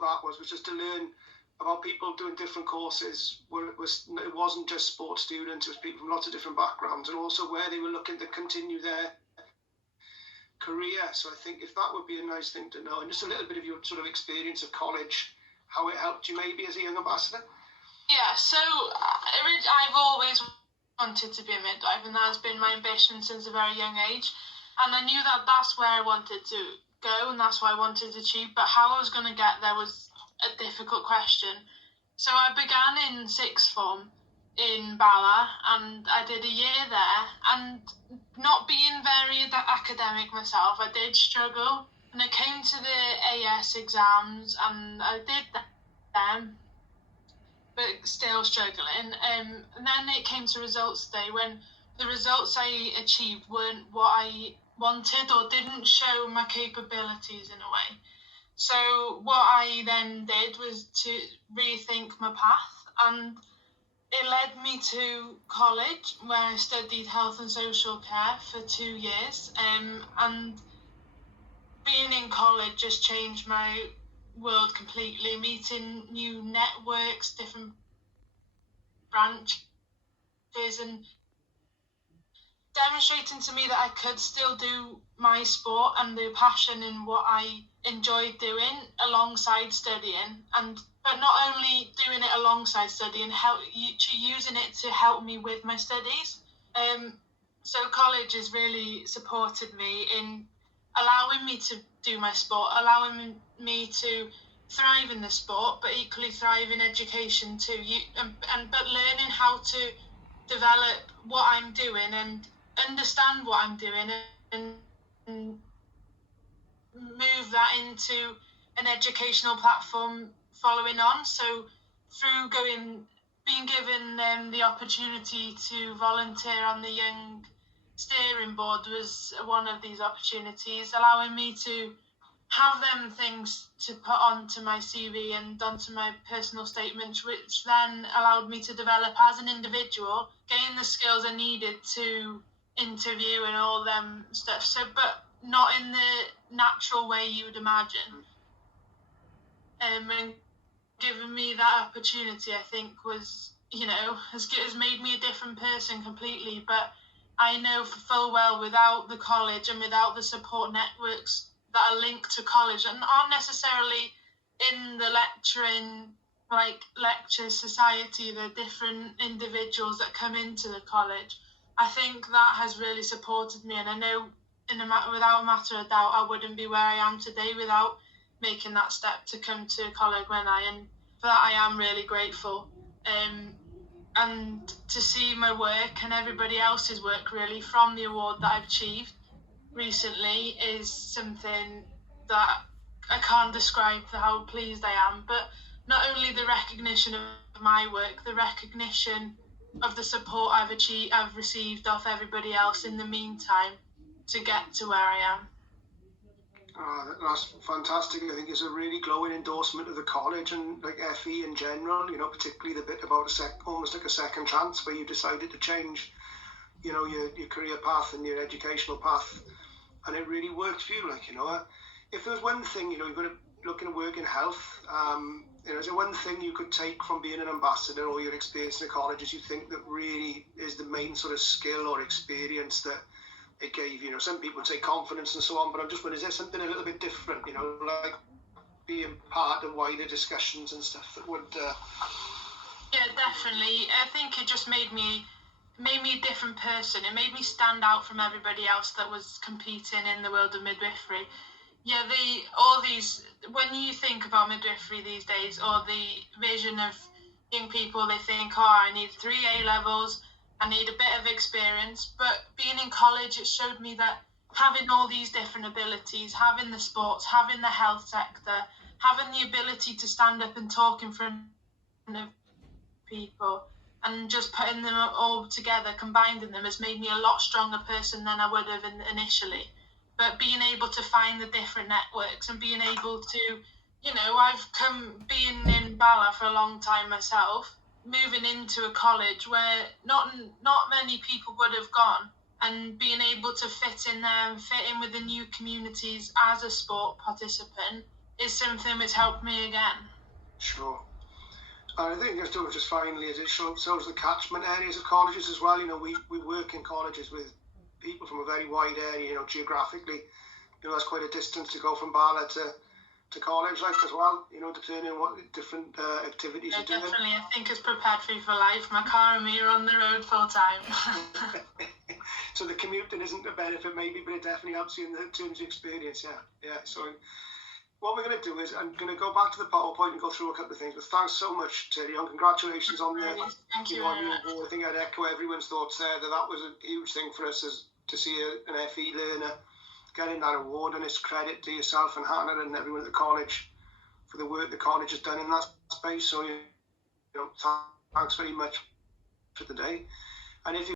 that was just to learn about people doing different courses. It wasn't just sports students, it was people from lots of different backgrounds, and also where they were looking to continue their career. So I think if that would be a nice thing to know, and just a little bit of your sort of experience of college, how it helped you maybe as a young ambassador. Yeah, so I've always wanted to be a midwife, and that's been my ambition since a very young age, and I knew that that's where I wanted to go, and that's what I wanted to achieve, but how I was going to get there was a difficult question. So I began in sixth form in Bala, and I did a year there, and not being very academic myself, I did struggle, and it came to the AS exams, and I did them, but still struggling. And then it came to results day, when the results I achieved weren't what I wanted or didn't show my capabilities in a way. So what I then did was to rethink my path, and it led me to college, where I studied health and social care for 2 years. And being in college just changed my world completely, meeting new networks, different branches, and demonstrating to me that I could still do my sport and the passion in what I enjoyed doing alongside studying, but not only doing it alongside studying, using it to help me with my studies. So college has really supported me in allowing me to do my sport, allowing me to thrive in the sport, but equally thrive in education too. But learning how to develop what I'm doing and understand what I'm doing and move that into an educational platform following on. So through being given the opportunity to volunteer on the Young Steering Board was one of these opportunities, allowing me to have them things to put onto my CV and onto my personal statements, which then allowed me to develop as an individual, gain the skills I needed to interview and all them stuff. So, but not in the natural way you would imagine. And giving me that opportunity, I think, was, has made me a different person completely. But I know full well, without the college and without the support networks that are linked to college and aren't necessarily in the lecture society, the different individuals that come into the college, I think that has really supported me. And I know without a matter of doubt, I wouldn't be where I am today without making that step to come to Colegau Cymru, and for that I am really grateful. And to see my work and everybody else's work really from the award that I've achieved recently is something that I can't describe for how pleased I am. But not only the recognition of my work, the recognition of the support I've received off everybody else in the meantime to get to where I am. That's fantastic. I think it's a really glowing endorsement of the college and FE in general, particularly the bit about almost like a second chance where you decided to change, your career path and your educational path, and it really worked for you. If there was one thing, you've got to looking at work in health, is there one thing you could take from being an ambassador or your experience in the colleges you think that really is the main sort of skill or experience that it gave you? Some people take confidence and so on, but I'm just wondering, is there something a little bit different, like being part of wider discussions and stuff that would... Yeah, definitely. I think it just made me a different person. It made me stand out from everybody else that was competing in the world of midwifery. Yeah, when you think about midwifery these days, or the vision of young people, they think, I need 3 A-levels, I need a bit of experience. But being in college, it showed me that having all these different abilities, having the sports, having the health sector, having the ability to stand up and talk in front of people, and just putting them all together, combining them, has made me a lot stronger person than I would have initially. But being able to find the different networks and being able to, I've being in Bala for a long time myself, moving into a college where not many people would have gone, and being able to fit in there and fit in with the new communities as a sport participant is something which helped me again. Sure. And I think just finally, it shows the catchment areas of colleges as well. We work in colleges with people from a very wide area, geographically. That's quite a distance to go from Bala to college, like, as well, depending on what different activities you're doing. Definitely, I think it's prepared me for life. My car and me are on the road full time. So the commuting isn't a benefit maybe, but it definitely helps you in terms of experience, yeah. So what we're going to do is I'm going to go back to the PowerPoint and go through a couple of things, but thanks so much, Tirion. Congratulations on the Thank you very much. I think I'd echo everyone's thoughts there that was a huge thing for us to see an FE learner getting that award, and it's credit to yourself and Hannah and everyone at the college for the work the college has done in that space. So thanks very much for today. And if you